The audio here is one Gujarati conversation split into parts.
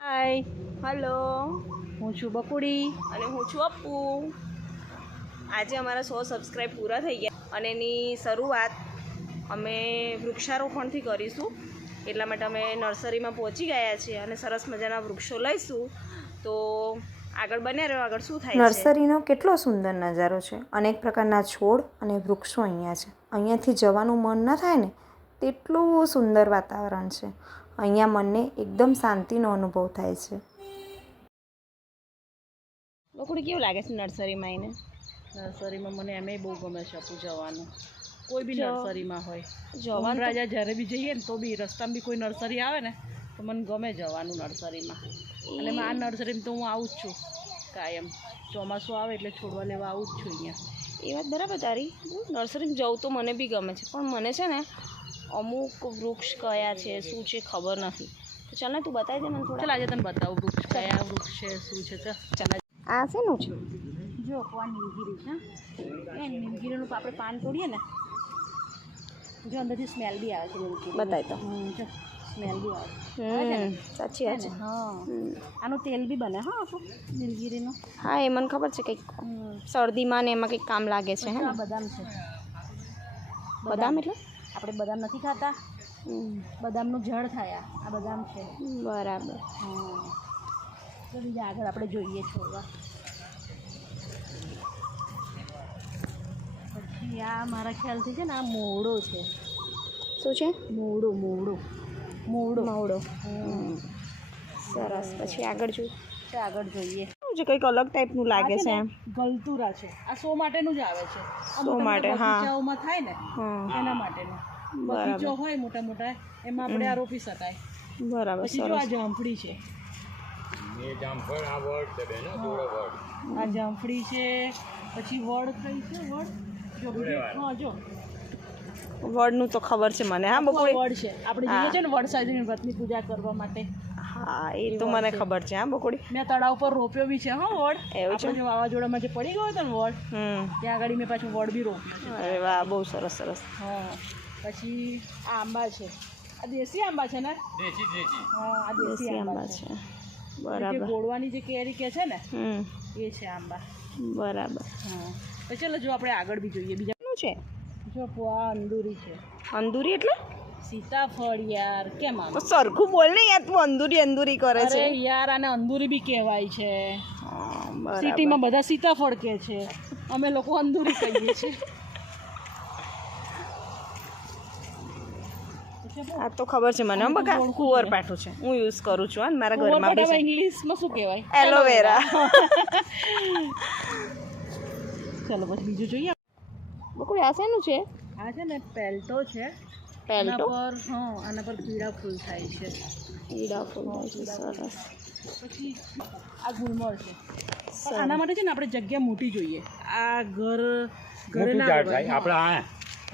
હાય, હલો, હું છું બકુડી. અને હું છું અપ્પુ. આજે અમારા 100 સબસ્ક્રાઈબ પૂરા થઈ ગયા અને એની શરૂઆત અમે વૃક્ષારોપણથી કરીશું. એટલા માટે અમે નર્સરીમાં પહોંચી ગયા છીએ અને સરસ મજાના વૃક્ષો લઈશું. તો આગળ બન્યા રહ્યો, આગળ શું થાય છે. નર્સરીનો કેટલો સુંદર નજારો છે. અનેક પ્રકારના છોડ અને વૃક્ષો અહીંયા છે. અહીંયાથી જવાનું મન ન થાય ને તેટલું સુંદર વાતાવરણ છે. અહીંયા મનને એકદમ શાંતિનો અનુભવ થાય છે. બકુડી કેવું લાગે છે નર્સરીમાં આવીને? નર્સરીમાં મને એમેય બહુ ગમે છે અપુ જવાનું. કોઈ બી નર્સરીમાં હોય જવાનું રાજા જ્યારે બી જઈએ ને તો બી રસ્તામાં બી કોઈ નર્સરી આવે ને તો મને ગમે જવાનું નર્સરીમાં. અને આ નર્સરીમાં તો હું આવું જ છું કાયમ. ચોમાસું આવે એટલે છોડવા લેવા આવું જ છું અહીંયા. એ વાત બરાબર તારી. નર્સરીમાં જવું તો મને બી ગમે છે, પણ મને છે ને અમુક વૃક્ષ કયા છે શું છે ખબર નથી. તો ચાલ ને તું બતાવી દે મને થોડા. ચાલ આજે તને બતાવું વૃક્ષ કયા વૃક્ષ છે શું છે. ચાલ આ શેનું છે? જો આ નીલગીરી છે. એ નીલગીરીનું આપણે પાન તોડીએ ને જો અંદરથી સ્મેલ બી આવે છે નીલગીરી. બતાવી તો. જો સ્મેલ બી આવે. સાચી વાત છે. હા, આનું તેલ બી બને. હા આપું નીલગીરીનું. હા, એ મને ખબર છે. કંઈક શરદીમાં ને એમાં કંઈક કામ લાગે છે. હે, આ બદામ છે. બદામ એટલે આપણે બદામ નથી ખાતા, બદામનું ઝાડ થાય. આ બદામ છે. બરાબર. હા, તો બીજા આગળ આપણે જોઈએ છોડવા. પછી આ મારા ખ્યાલથી છે ને આ મોવડો છે. શું છે? મોવડો મોવડો મોવડો મવડો. સરસ. પછી આગળ જોઈ તો આગળ જોઈએ. શું છે? કંઈક અલગ ટાઈપનું લાગે છે એમ. ગલતુરા છે. આ શો માટેનું જ આવે છે. શો માટે. હા, બગીચાઓમાં થાય ને એના માટેનું. બગીચો હોય મોટા મોટા એમાં આપણે આ રોપી શકાય. બરાબર. પછી જો આ જામફળી છે. આ જામફળી છે. પછી વડ કઈ છે? વડ જો હા જો વડનું તો ખબર છે મને. હા બકુડી. વડ છે. આપણે જોઈએ છે ને વડ સાજની વ્રતની પૂજા કરવા માટે. હા, એ તો મને ખબર છે. હા બકુડી. મેં તળાવ પર રોપ્યો બી છે. હા વડ. એવું છે? આપણે વાવાઝોડામાં જે પડી ગયો હતો ને વડ, ત્યાં આગળ મેં પાછું વડ બી રોપ્યો છે. અરે વાહ, બહુ સરસ સરસ. હા, પછી આ આંબા છે. આ દેશી આંબા છે ને? હા, આ દેશી આંબા છે. બરાબર. ગોળવાની જે કેરી કે છે ને એ છે આંબા. બરાબર. હા, તો ચલો જો આપણે આગળ બી જોઈએ. બીજા શું છે? જો આ અંદુરી છે. અંદુરી એટલે? સીતાફળ. યાર કેમ આમ તો સરખું બોલ ને યાર, તું અંદુરી અંદુરી કરે છે. અરે યાર, આને અંદુરી બી કહેવાય છે. બરાબર. સિટીમાં બધા સીતાફળ કહે છે, અમે લોકો અંદુરી કહીએ છીએ. આ તો ખબર છે મને. બકા કુંવર પાઠું છે, હું યુઝ કરું છું. અને મારા ઘરમાં બી છે. ઇંગ્લિશમાં શું કહેવાય? એલોવેરા. ચાલો પછી બીજું જોઈએ. બકુડી આ શેનું છે? આ છે ને પેલ્ટો છે. પેલ્ટો. આના પર પીળા ફૂલ થાય છે. પીળા ફૂલ થાય છે. સરસ. પછી આ ગુલમોર છે. પણ આના માટે છે ને આપણે જગ્યા મોટી જોઈએ. આ ઘરે ના આપણે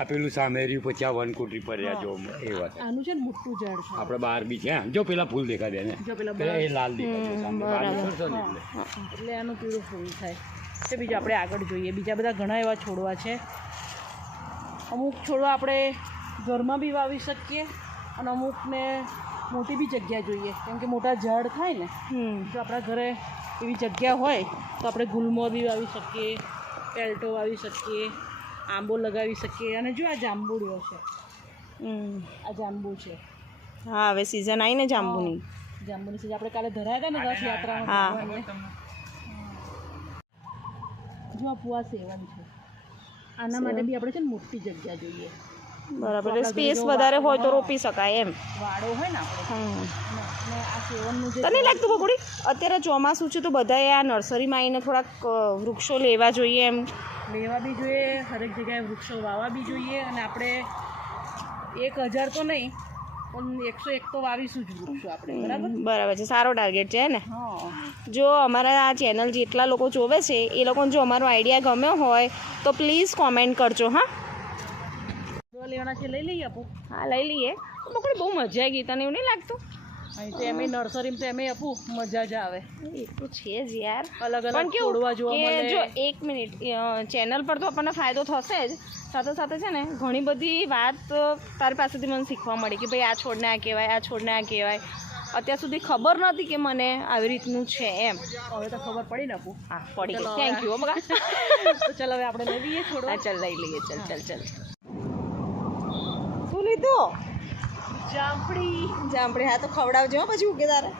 આ પેલું સામેર્યું પછી આ વનકોટરી પર રહ્યા જો એ વાત. આનું છે ને મોટું ઝાડ છે. આપણે બહાર બી છે. જો પેલા ફૂલ દેખાય ને, જો પેલા એ લાલ દેખાય સામે બહાર નીકળશો ને એટલે આનું પીળું ફૂલ થાય છે. બીજું આપણે આગળ જોઈએ. બીજા બધા ઘણા એવા છોડવા છે. અમુક છોડવા આપણે ઘરમાં બી વાવી શકીએ અને અમુકને મોટી બી જગ્યા જોઈએ, કેમ કે મોટા ઝાડ થાય ને. જો આપણા ઘરે એવી જગ્યા હોય તો આપણે ગુલમોર બી વાવી શકીએ, પેલ્ટો વાવી શકીએ, આંબો લગાવી શકીએ. અને જો આ જાંબુડીઓ છે. આ જાંબુ છે. હા, હવે સિઝન આવી ને જાંબુની. જાંબુની સીઝન આપણે કાલે ધરાયા હતા ને રથયાત્રામાં. જો આ પુઆ સેવન છે. આના માટે બી આપણે છે ને મોટી જગ્યા જોઈએ. બરાબર. સ્પેસ વધારે હોય તો રોપી શકાય એમ. વાડો હોય ને આપણે. ને આ સેવનનું જે તને લાગતું બકુડી અત્યારે ચોમાસું છે તો બધાએ આ નર્સરીમાં આવીને થોડાક વૃક્ષો લેવા જોઈએ એમ? લેવા બી જોઈએ, હરેક જગ્યાએ વૃક્ષો વાવવા બી જોઈએ. અને આપણે 1000 તો નહીં પણ 101 તો વાવીશું જ વૃક્ષો આપણે. બરાબર. બરાબર છે. સારો ટાર્ગેટ છે ને. હા, જો અમારા આ ચેનલ જેટલા લોકો જોવે છે એ લોકોને જો અમારો આઈડિયા ગમ્યો હોય તો પ્લીઝ કોમેન્ટ કરજો. હા, લેવાના છે લઈ લઈએ આપું. હા લઈ લઈએ. બકુડી બહુ મજા આવી ગઈ. તને એવું નહીં લાગતું? અહીં તો એમ નર્સરીમાં તો એમ આપું મજા જ આવે. એ તો છે જ યાર. અલગ પણ અલગ છોડવા જોવા મળે. જો 1 મિનિટ, ચેનલ પર તો આપણને ફાયદો થશે જ, સાથે સાથે છે ને ઘણી બધી વાત તારી પાસેથી મને શીખવા મળી કે ભાઈ આ છોડને આ કહેવાય, આ છોડને આ કહેવાય. અત્યાર સુધી ખબર નહોતી કે મને આવી રીતનું છે એમ. હવે તો ખબર પડી નાખું. હા પડી ગઈ. ચલો, થેન્ક યુ બગા. તો ચાલો હવે આપણે લઈ લઈએ છોડવા. હા ચાલ લઈ લઈએ. ચાલ શું લીધું? જામફળી. હા તો ખવડાવજો હો, પછી ઉગે તારે.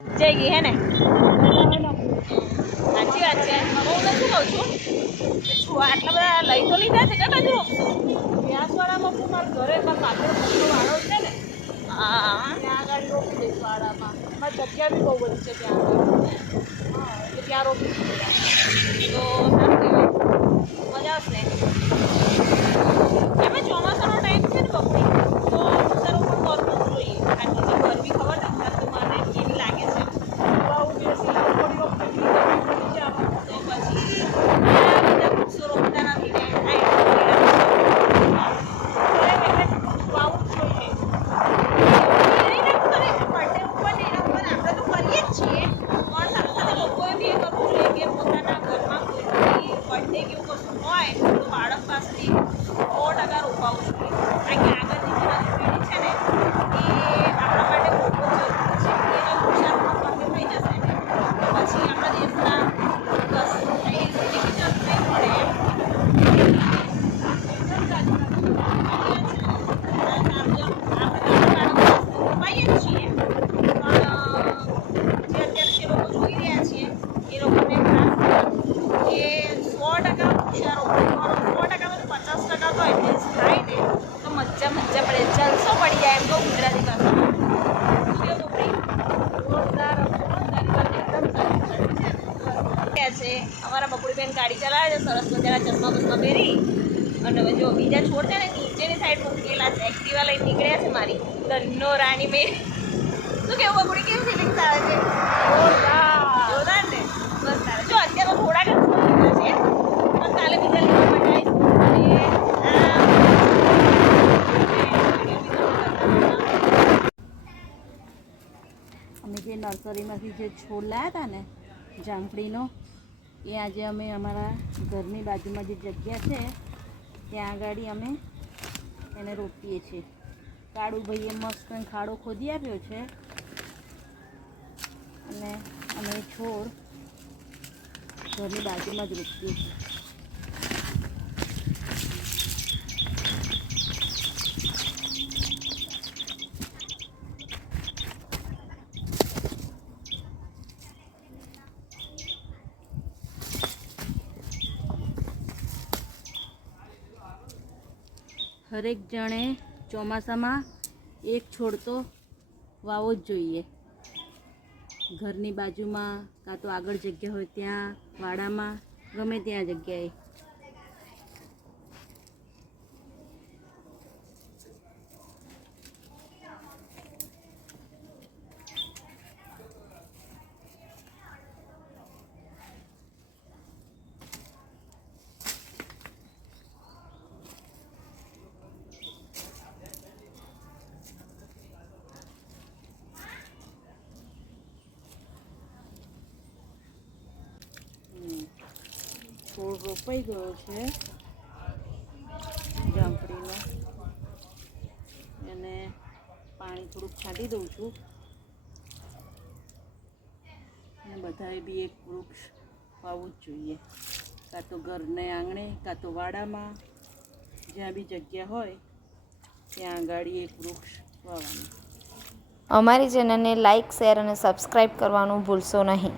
જઈ ગઈ હે ને? સાચી વાત છે. હું શું કહું છું, આટલા બધા લઈ તો લીધા છે, કઈ બાજુ રોકશું? વ્યાસવાડામાં શું મારા ઘરે પાછળ મોટો વાળો છે ને, હા ત્યાં આગળ રોપી દઈશ વાડામાં. મારી જગ્યા બી બહુ બધી છે ત્યાં આગળ. હા એટલે ત્યાં રોપી દઈશ. તો સારું કહેવાય, મજા આવશે. એમાં ચોમાસાનો ટાઈમ છે ને બપોરે, તો વૃક્ષારોપણ કરવું જ જોઈએ. આટલી જે ગરમી ખબર છે અત્યારે તો મને કેવી લાગે છે. આવું બેસી થોડી વખત પડી જાય. તો પછી આ બધા વૃક્ષો રોપતા નથી ને આ વાવવું જ જોઈએ. આપણે તો કરીએ જ છીએ, પણ સાથે સાથે લોકોએ બી એ કરવું જોઈએ કે પોતાના ઘરમાં કોઈ બર્થડે કે એવું કશું હોય તો બાળક પાસેથી 100% રોપાવવું જોઈએ. કારણ કે આગળની જે પેઢી છે ને એ આપણા માટે બહુ જ જરૂરી છે. એ જો વૃક્ષારોપણ કરતી થઈ જશે ને તો પછી આપણા દેશના વિકાસ થઈ જરૂર નહીં પડે એમ. રોપાઈએ જ છીએ, પણ જે અત્યારે જે લોકો જોઈ રહ્યા છીએ એ લોકોને ખાસ કે 100% વૃક્ષારોપણ કરો. 100% તો 50% તો એટલીસ્ટ થાય ને તો મજા પડે, જલસો પડી જાય એમ કહું ગુજરાતી ભાષામાં. શું કેવું પ્રેમ? જોરદાર એકદમ છે. અમારા બકુડીબેન ગાડી ચલાવે છે, સરસ મજાના ચશ્મા બસમાં પહેરી. અને હવે જો બીજા છોડ છે ને નીચેની સાઈડ મૂકેલા છે. એક્ટિવા લઈને નીકળ્યા છે મારી ધનનો રાણી મેં. શું કેવું બકુડી, કેવું ફિલિંગ્સ આવે છે? જોરદાર ને? બસ તારે જો અત્યારે થોડાક જ છોડ લીધા છે, પણ કાલે બીજા લીધા માટે અમે જે નર્સરીમાંથી જે છોડ લાવ્યા હતા ને જામફળીનો, એ આજે અમે અમારા ઘરની બાજુમાં જે જગ્યા છે ત્યાં આગળ અમે એને રોપીએ છીએ. કાળુભાઈએ મસ્ત ખાડો ખોદી આપ્યો છે અને અમે છોડ ઘરની બાજુમાં જ રોપીએ છીએ. હરેક જણે ચોમાસામાં એક છોડ તો વાવવો જ જોઈએ. ઘરની બાજુમાં કાં તો આગળ જગ્યા હોય ત્યાં, વાડામાં, ગમે ત્યાં જગ્યાએ. છોડ રોપાઈ ગયો છે જામફળીનો. એને પાણી થોડુંક છાંટી દઉં છું. અને બધાએ બી એક વૃક્ષ વાવવું જ જોઈએ, કાં તો ઘરને આંગણે, કાં તો વાડામાં, જ્યાં બી જગ્યા હોય ત્યાં આગળ એક વૃક્ષ વાવવાનું. અમારી ચેનલને લાઇક, શેર અને સબસ્ક્રાઈબ કરવાનું ભૂલશો નહીં.